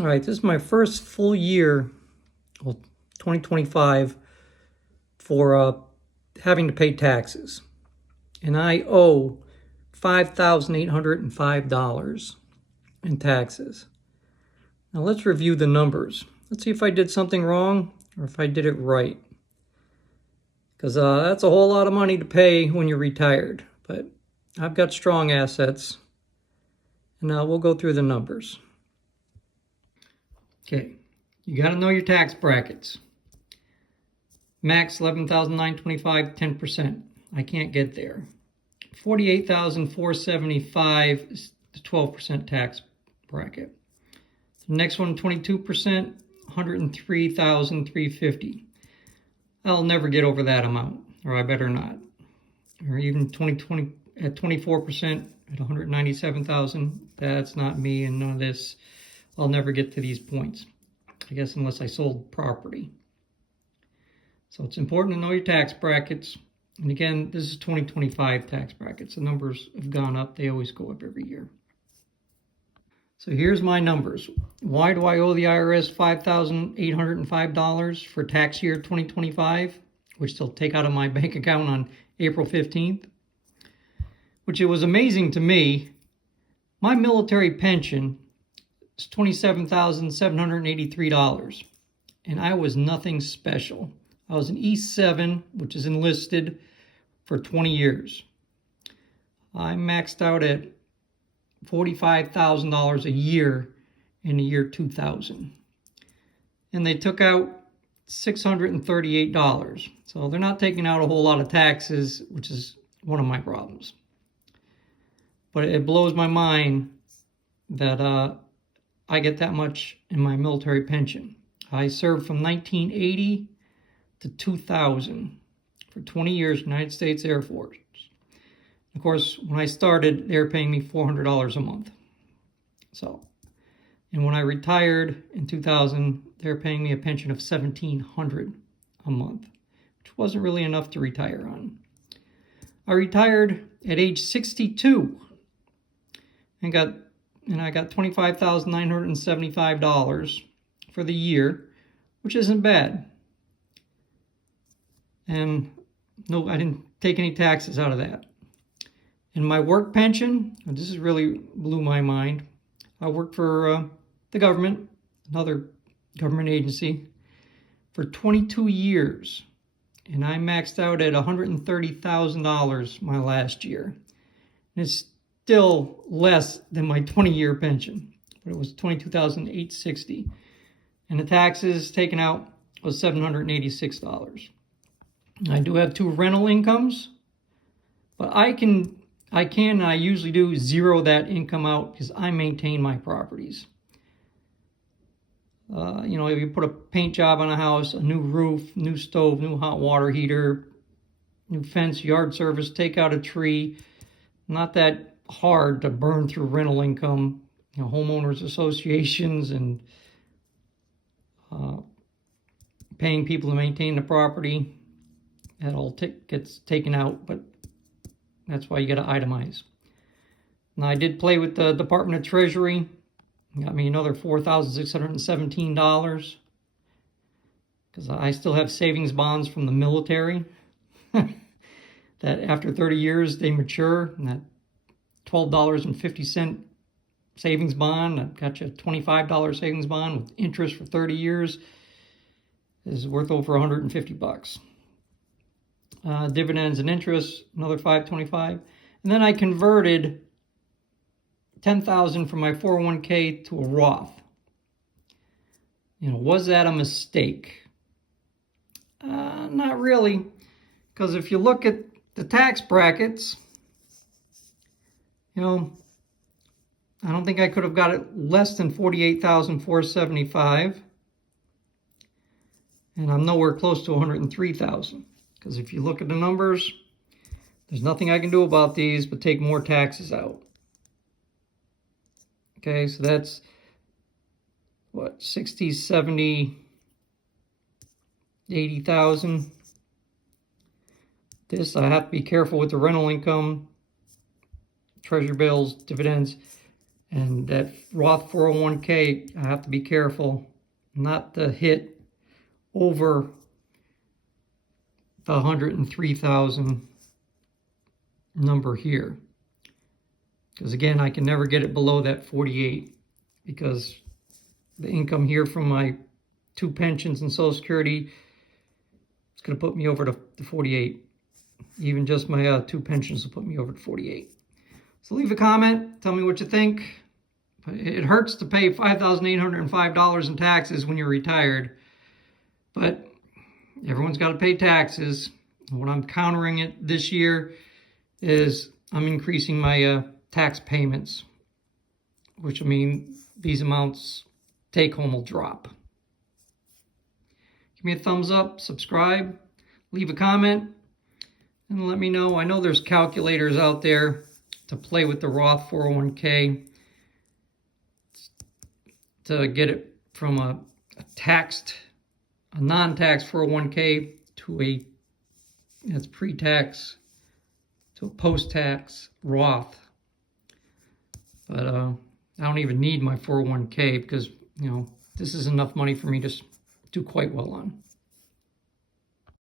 All right, this is my first full year, well, 2025, for having to pay taxes. And I owe $5,805 in taxes. Now let's review the numbers. Let's see if I did something wrong or if I did it right. Because that's a whole lot of money to pay when you're retired. But I've got strong assets. And we'll go through the numbers. Okay, you got to know your tax brackets. Max $11,925, 10%. I can't get there. $48,475 is the 12% tax bracket. The next one, 22%, $103,350. I'll never get over that amount, or I better not. Or even 2020 at 24% at $197,000. That's not me, and none of this. I'll never get to these points, I guess, unless I sold property. So it's important to know your tax brackets. And again, this is 2025 tax brackets. The numbers have gone up. They always go up every year. So here's my numbers. Why do I owe the IRS $5,805 for tax year 2025, which they'll take out of my bank account on April 15th? Which it was amazing to me. My military pension is $27,783, and I was nothing special. I was an E7, which is enlisted for 20 years. I maxed out at $45,000 a year in the year 2000. And they took out $638. So they're not taking out a whole lot of taxes, which is one of my problems. But it blows my mind that I get that much in my military pension. I served from 1980 to 2000 for 20 years, United States Air Force. Of course, when I started, they were paying me $400 a month. And when I retired in 2000, they were paying me a pension of $1,700 a month, which wasn't really enough to retire on. I retired at age 62 and I got $25,975 for the year, which isn't bad. And no, I didn't take any taxes out of that. And my work pension, this is really blew my mind. I worked for the government, another government agency, for 22 years. And I maxed out at $130,000 my last year. And it's still less than my 20-year pension, but it was $22,860. And the taxes taken out was $786. I do have 2 rental incomes, but I usually do zero that income out because I maintain my properties. If you put a paint job on a house, a new roof, new stove, new hot water heater, new fence, yard service, take out a tree, not that hard to burn through rental income, homeowners associations and paying people to maintain the property. That all gets taken out, but that's why you got to itemize. Now, I did play with the Department of Treasury. Got me another $4,617 because I still have savings bonds from the military that after 30 years they mature, and that $12.50 savings bond that got you a $25 savings bond with interest for 30 years is worth over $150. Dividends and interest, another $525. And then I converted $10,000 from my 401k to a Roth. Was that a mistake? Not really, because if you look at the tax brackets, I don't think I could have got it less than $48,475, and I'm nowhere close to $103,000. Because if you look at the numbers, there's nothing I can do about these but take more taxes out. Okay, so that's what, 60, 70, 80,000. This, I have to be careful with the rental income, treasury bills, dividends, And that Roth 401k, I have to be careful not to hit over the 103,000 number here. Because again, I can never get it below that 48 because the income here from my 2 pensions and Social Security is going to put me over to 48. Even just my 2 pensions will put me over to 48. So leave a comment. Tell me what you think. It hurts to pay $5,805 in taxes when you're retired. But everyone's got to pay taxes. What I'm countering it this year is I'm increasing my tax payments, which will mean these amounts take home will drop. Give me a thumbs up, subscribe, leave a comment, and let me know. I know there's calculators out there to play with the Roth 401k to get it from a non-tax 401k to it's pre-tax to a post-tax Roth. But I don't even need my 401k because, this is enough money for me to do quite well on.